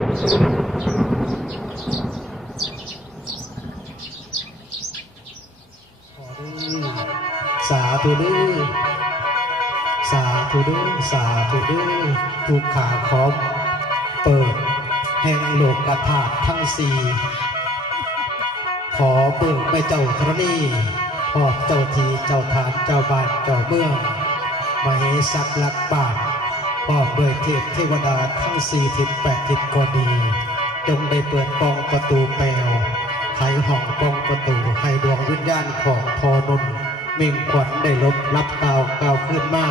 ขอด้อสาธุเด้อสาธุเด้อสาธุเด้อทุกขาขอเปิด แห่งโลกกธาตุทั้งสี่ขอเบิกไปเจ้าธรณีพอบเจ้าทีเจ้าทานเจ้าบ้านเจ้าเมืองมาให้สักลักบาท พอบเบิกเทพเทวดาทั้งสี่ทิศแปดทิศก็ดี จงได้เปิดกองประตูแปลวไขห้องกองประตูให้ดวงวิญญาณของพอนุนเม่งขวัญได้ลบรับเกาวกาขึ้นมา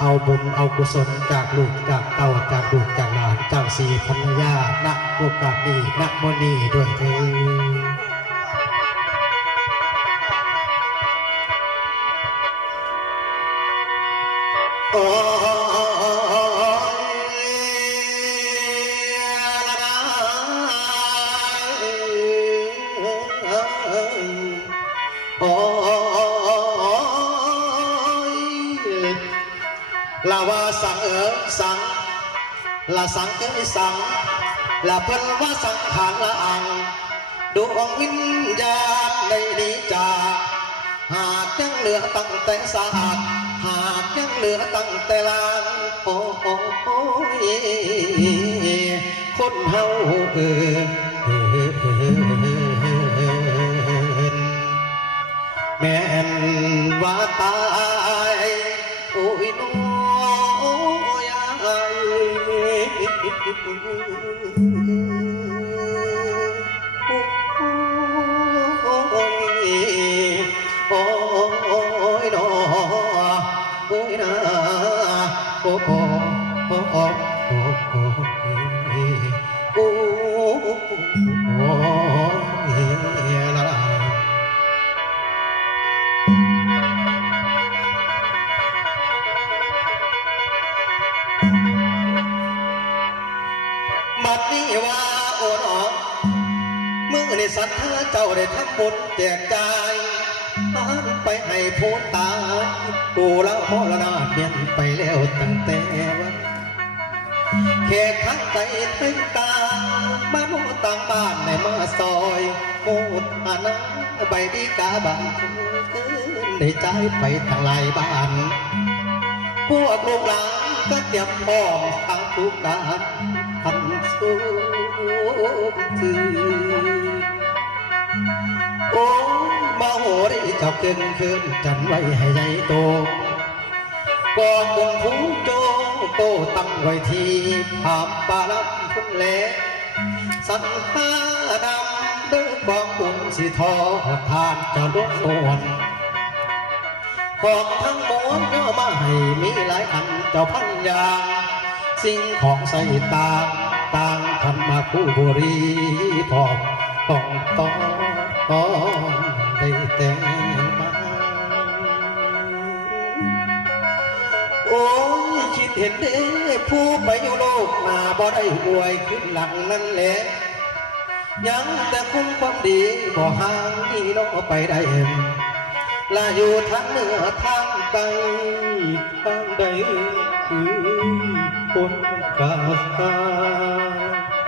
เอาบุญเอากุศลจากลูกจากเต่าจากลูกจากหลานจากสีพันยาณโอกาสนี้ณโมนีด้วยเถิดโสังเอ๋สังละสังเอ๋สังละเพิ่นว่าสังขารละอังดวงวิญญาณในนี้จากหากยังเหลือตั้งแต่สาดหากยังเหลือตั้งแต่ลางโอ้โอ้โอ้ยคนเฮาเออแม่นว่าตาาได้ทำบุญแจกจ่ายทานไปให้ผู้ตายกูและมรณาเปลี่ยนไปแล้วตั้งแต่วันแค่ข้างใจไทยตาบ้านต่างบ้านในมาซอยโมดอานังใบดีกาบันเกินได้ใจไปทางลายบ้านพวกลูกหลานก็เตรียมพร้อมทั้งทุกด้านทันสู้คือ โอ้มาโหรีจ้าเกินคืนจันไว้ให้ใหญ่โตกองบนผู้โจโตตั้งไว้ที่ภาพปาลับพุ่นแหลสันตาดำเด้อกองบุญสิทอทานจะล้วนนวลของทั้งหมดเนื้อมาให้มีหลายอันเจ้าพันยาสิ่งของใส่ต่างต่างคันมาคู่บุรีพร้อมต้อง ต้องได้แต่มาโอ้ยคิดเห็นเด้ผู้ไปอยู่โลกหน้าบ่ได้อวยขึ้นหลังนั่นแหละยังแต่คุณความดีบ่ห่างนี่น้องไปได้เห็นลาอยู่ทางเหนือทางใต้ทางใดคือคนกาตา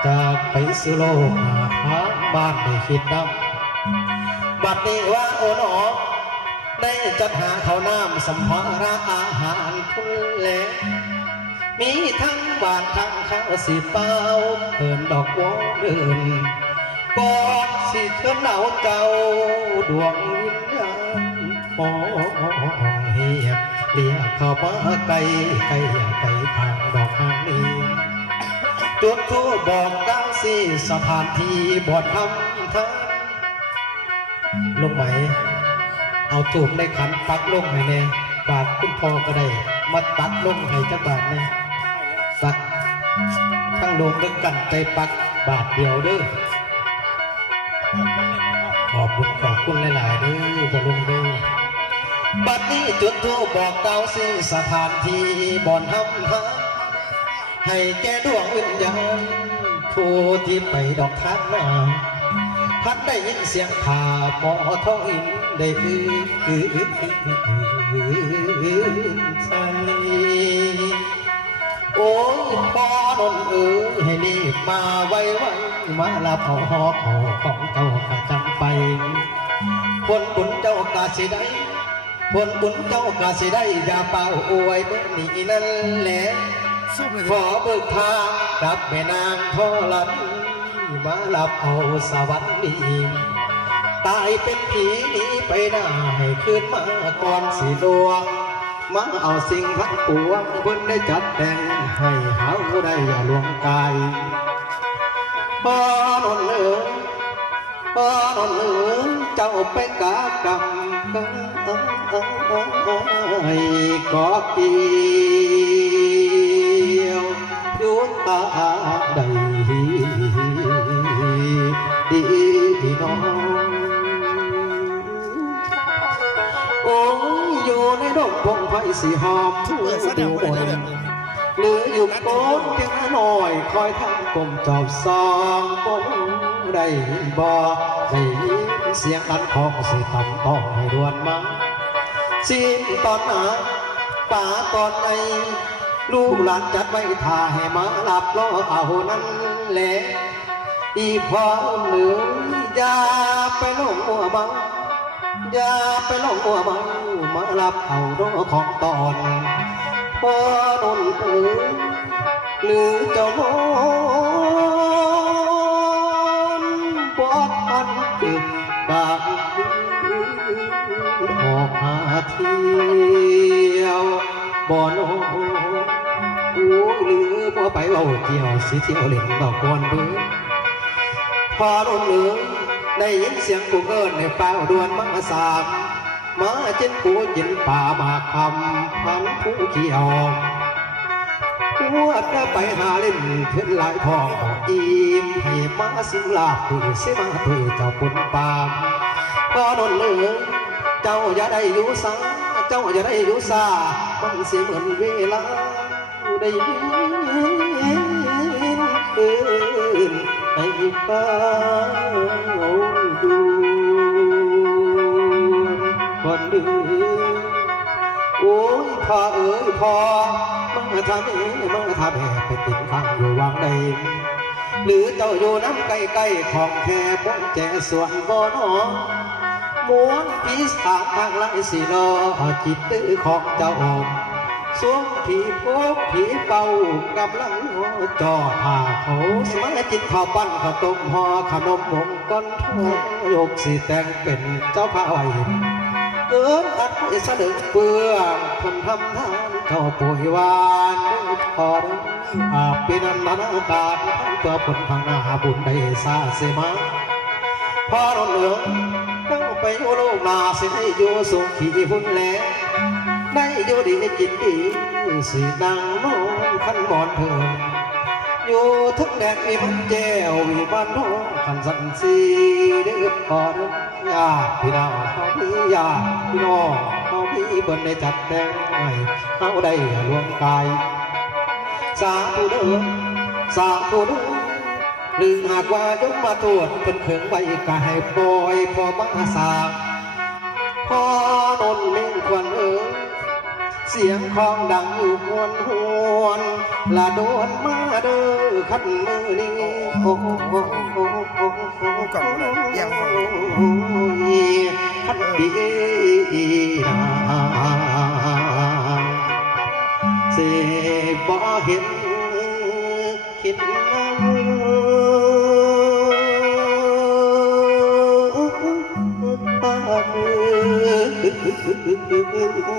จากไปสู่โลกหาทางบ้านได้คิดนำ บัดนี้ว่าโอ้หนอได้จัดหาข้าวน้ำสัมภาระอาหารทุนแลมีทั้งบาททั้งข้าวสีเป้าเพิ่นดอกวอเดินก่อนสิเทิมเหนาเจ้าดวงวิญญาณมองเฮียเรียกเข้ามาไกลไกลไกลทางดอกหางนี้จุดทูบบอกก้าวสี่สถานที่บอดทำทาง ลงไหม เอาถูกในขันปักลงให้แน่บาทคุณพ่อก็ได้มาปักลงให้จักบาทแน่ปักทั้งลงด้วยกันใจปักบาทเดียวเด้อขอบคุณขอบคุณหลายๆเด้อพอลงเด้อบัดนี้จุดทูปบอกเก่าสิสถานที่บ่อนทำพาให้แก่ดวงวิญญาณผู้ที่ไปดอกทานมา ท่านได้ยินเสียงผ่าหมอท้องอินได้อื้ออื้ออื้ออื้ออื้ออื้อใจโอ้ยพอนนเอ๋ยให้รีบมาไวไวๆมาลาพอหอขอของเจ้ากะจำไปผลบุญเจ้ากาสิได้ผลบุญเจ้ากาสิได้อย่าเป่าอวยเมื่อนี้นั่นแหละขอเบิกทางกับแม่นางทอลัน มาลับเอาสวรรค์ดีตายเป็นผีหนีไปได้ขึ้นมาก่อนสิดวงมาเอาสิ่งทั้งปวงเพิ่นได้จัดแต่งให้หาได้อย่าลวงกายพ่อนนเอ๋ยพ่อนนเอ๋ยเจ้าไปกากรรมกันให้ก่อเกี พงไผ่สีหอมทุ่งเปิดซะเดี๋ยวบนเลยหรืออยู่โกนเพียงหน่อย คอยทำกลมจอบซองบนได้บ่ได้ยินเสียงอันของสิตำต้องให้ดวนมาสิ้นตอนหนาป่าตอนไหนลูกหลานจัดไว้ท่าให้มาหลับรอเอานั้นแหละอีพ่อเหนือยาไปลงมัวบัง อย่าไปลงมัวเมามารับเอาดอกของตอนพอนนเอ๋ยหรือเจ้านอนบอดทันตึกบางออกหาเที่ยวบ่อนโอ้หรือบ่ไปเว้าเที่ยวสิเที่ยวเล่นดอกบอนเบิ่งพอรุ่นเหลือง ได้ยินเสียงกูเกินในเป้าดวนมาสามมาเจ็นปูจินป่ามาคำพันผู้เกี่ยวหัวจะไปหาเล่นเพื่อนหลายทองอิ่มให้มาสิลาผือเสมาผือเจ้าปุ่นปามพอรุ่นเหลืองเจ้าอย่าได้อยู่สาเจ้าอย่าได้อยู่สามันเสียเหมือนเวลาได้ยิน เอินให้ฟ้าดูก่อนดื้อโอ้ยพ่อเอ๋ยพ่อมาทำเองมาทำแห่ไปติดข้างอยู่วางใดหรือเจ้าอยู่น้ำใกล้ๆของแค่ป้นแจส่วนบ่อนอม้วนปีศาจทางไล่สีนอจิตตื้อของเจ้า สวมผีพบผีเป่ากำลังจอหาเขาสมัยจิตข้าวปั้นข้าวต้มห่อขนมหมงก้อนทองยกสีแตงเป็นเจ้าผ้าไหวเกินอัดให้สะดึกเปื้องคนทำทานเจ้าป่วยวานพอดอาเป็นนันนานาการเพื่อผลทางหน้าบุญได้ซาเสมาพอรอนเหลืองต้องไปอยู่โลกนาสิให้อยู่สุขีหุ่นแหล ได้อยู่ดีจิตดีสีดังน้นขันบอนเถินอยู่ทั้งแดดมีมันแจ้ววิบ้านน้นขันสันสีเดือบพอเด้อยาพี่น้องเขาพี่ยาพี่น้องเขาพี่เปิ้นได้จัดแต่งให้เขาได้รวมกายสาธุเด้อสาธุเด้อหรือหากว่ายกมาตรวจเป็นเขิงใบกายปล่อยพอมาสาพอนนเล่นควันเอ๋ย เสียงของดังอยู่หวนหวนละโดนมาเด้อขันมือนี้โอ้โอ้โอ้โอ้โอ้โอ้ก่อนบ่ได้แย่งก่อนขันดีนาเสบ่เห็นคิดนั้นตาเอ้